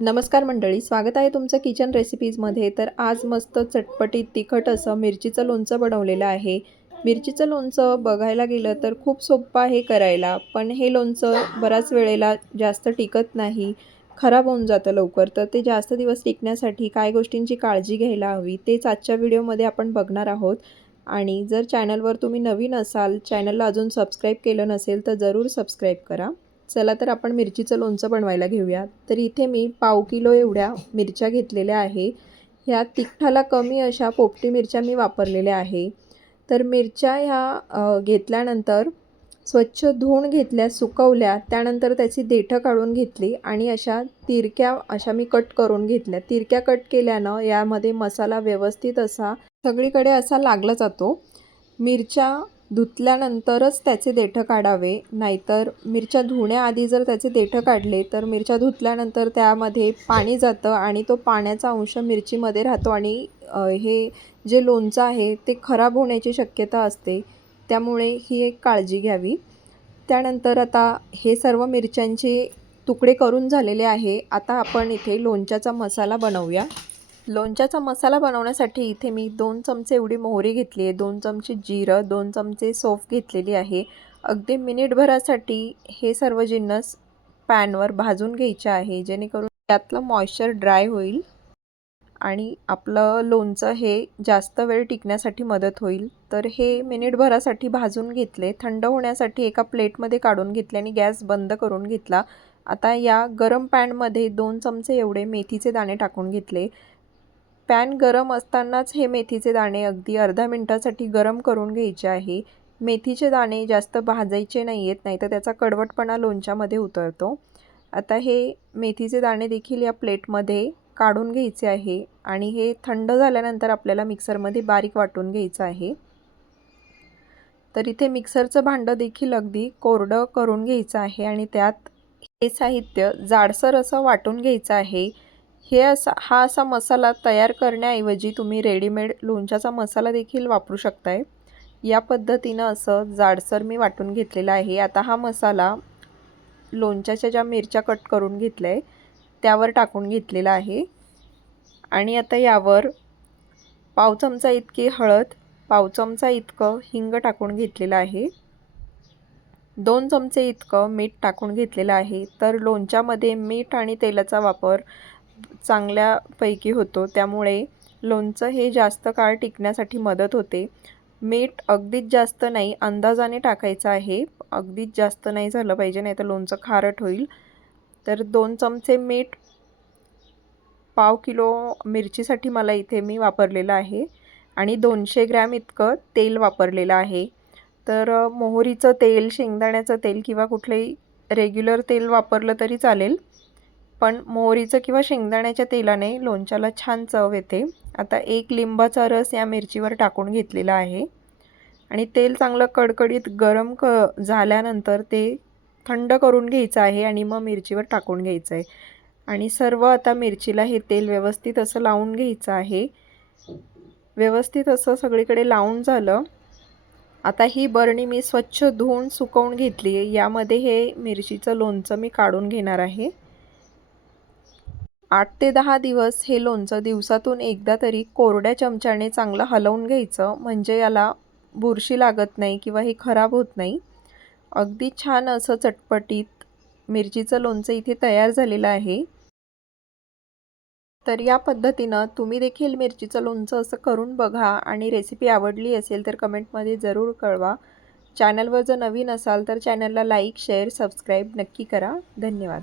नमस्कार मंडळी स्वागत आहे तुमचं किचन रेसिपीजमध्ये तर आज मस्त चटपटीत तिखट असं मिरचीचं लोणचं बनवलेलं आहे. मिरचीचं लोणचं बघायला गेलं तर खूप सोपं आहे करायला पण हे लोणचं बऱ्याच वेळेला जास्त टिकत नाही खराब होऊन जातं लवकर. तर ते जास्त दिवस टिकण्यासाठी काय गोष्टींची काळजी घ्यायला हवी तेच आजच्या व्हिडिओमध्ये आपण बघणार आहोत. आणि जर चॅनलवर तुम्ही नवीन असाल चॅनलला अजून सबस्क्राईब केलं नसेल तर जरूर सबस्क्राईब करा. चला तर आपण मिरचीचं लोणचं बनवायला घेऊया तर इथे मी पाव किलो एवढ्या मिरच्या घेतलेल्या आहे. ह्या तिखटाला कमी अशा पोपटी मिरच्या मी वापरलेल्या आहे. तर मिरच्या ह्या घेतल्यानंतर स्वच्छ धुवून घेतल्या सुकवल्या त्यानंतर त्याची देठं काढून घेतली आणि अशा तिरक्या अशा मी कट करून घेतल्या. तिरक्या कट केल्यानं यामध्ये मसाला व्यवस्थित असा सगळीकडे असा लागला जातो. मिरच्या धुतल्यानंतरच त्याचे देठं काढावे. नाहीतर मिरच्या धुण्याआधी जर त्याचे देठं काढले तर मिरच्या धुतल्यानंतर त्यामध्ये पाणी जातं आणि तो पाण्याचा अंश मिरचीमध्ये राहतो आणि हे जे लोणचं आहे ते खराब होण्याची शक्यता असते. त्यामुळे ही एक काळजी घ्यावी. त्यानंतर आता हे सर्व मिरच्यांचे तुकडे करून झालेले आहे. आता आपण इथे लोणच्याचा मसाला बनवूया. लोणच्याचा मसाला बनवण्यासाठी इथे मी दोन चमचे एवढी मोहरी घेतली आहे दोन चमचे जिरं दोन चमचे सोफ घेतलेली आहे. अगदी मिनिटभरासाठी हे सर्व जिन्नस पॅनवर भाजून घ्यायचे आहे जेणेकरून त्यातलं मॉइश्चर ड्राय होईल आणि आपलं लोणचं हे जास्त वेळ टिकण्यासाठी मदत होईल. तर हे मिनिटभरासाठी भाजून घेतले थंड होण्यासाठी एका प्लेटमध्ये काढून घेतले आणि गॅस बंद करून घेतला. आता या गरम पॅनमध्ये दोन चमचे एवढे मेथीचे दाणे टाकून घेतले. पॅन गरम असतानाच हे मेथीचे दाणे अगदी अर्धा मिनटासाठी गरम करून घ्यायचे आहे. मेथीचे दाणे जास्त भाजायचे नाही आहेत नाही तर त्याचा कडवटपणा लोणच्यामध्ये उतरतो. आता हे मेथीचे दाणे देखील या प्लेटमध्ये काढून घ्यायचे आहे आणि हे थंड झाल्यानंतर आपल्याला मिक्सरमध्ये बारीक वाटून घ्यायचं आहे. तर इथे मिक्सरचं भांडं देखील अगदी कोरडं करून घ्यायचं आहे आणि त्यात हे साहित्य जाडसर असं वाटून घ्यायचं आहे. हे असा हा असा मसाला तयार करण्याऐवजी तुम्ही रेडीमेड लोणच्याचा मसाला देखील वापरू शकताय. या पद्धतीनं असं जाडसर मी वाटून घेतलेला आहे. आता हा मसाला लोणच्याच्या ज्या मिरच्या कट करून घेतल्या आहे त्यावर टाकून घेतलेला आहे. आणि आता यावर पाव चमचा इतकी हळद पाव चमचा इतकं हिंग टाकून घेतलेलं आहे. दोन चमचे इतकं मीठ टाकून घेतलेलं आहे. तर लोणच्यामध्ये मीठ आणि तेलाचा वापर चांगल्यापैकी होतो. त्यामुळे लोणचं हे जास्त काळ टिकण्यासाठी मदत होते. मीठ अगदीच जास्त नाही अंदाजाने टाकायचं आहे. अगदीच जास्त नाही झालं पाहिजे नाही तर लोणचं खारट होईल. तर दोन चमचे मीठ पाव किलो मिरचीसाठी मला इथे मी वापरलेलं आहे. आणि दोनशे ग्रॅम इतकं तेल वापरलेलं आहे. तर मोहरीचं तेल शेंगदाण्याचं तेल किंवा कुठलंही रेग्युलर तेल वापरलं तरी चालेल. पण मोहरीचं किंवा शेंगदाण्याच्या तेलाने लोणच्याला छान चव येते. आता एक लिंबाचा रस या मिरचीवर टाकून घेतलेला आहे. आणि तेल चांगलं कडकडीत गरम क झाल्यानंतर ते थंड करून घ्यायचं आहे आणि मग मिरचीवर टाकून घ्यायचं आहे. आणि सर्व आता मिरचीला हे तेल व्यवस्थित असं लावून घ्यायचं आहे. व्यवस्थित असं सगळीकडे लावून झालं. आता ही बरणी मी स्वच्छ धुवून सुकवून घेतली आहे. यामध्ये हे मिरचीचं लोणचं मी काढून घेणार आहे. आठ ते दहा दिवस हे लोणचं दिवसातून एकदा तरी कोरड्या चमच्याने चांगलं हलवून घ्यायचं म्हणजे याला बुरशी लागत नाही किंवा हे खराब होत नाही. अगदी छान असं चटपटीत मिरचीचं लोणचं इथे तयार झालेलं आहे. तर या पद्धतीनं तुम्ही देखील मिरचीचं लोणचं असं करून बघा आणि रेसिपी आवडली असेल तर कमेंटमध्ये जरूर कळवा. चॅनलवर जर नवीन असाल तर चॅनलला लाईक शेअर सबस्क्राईब नक्की करा. धन्यवाद.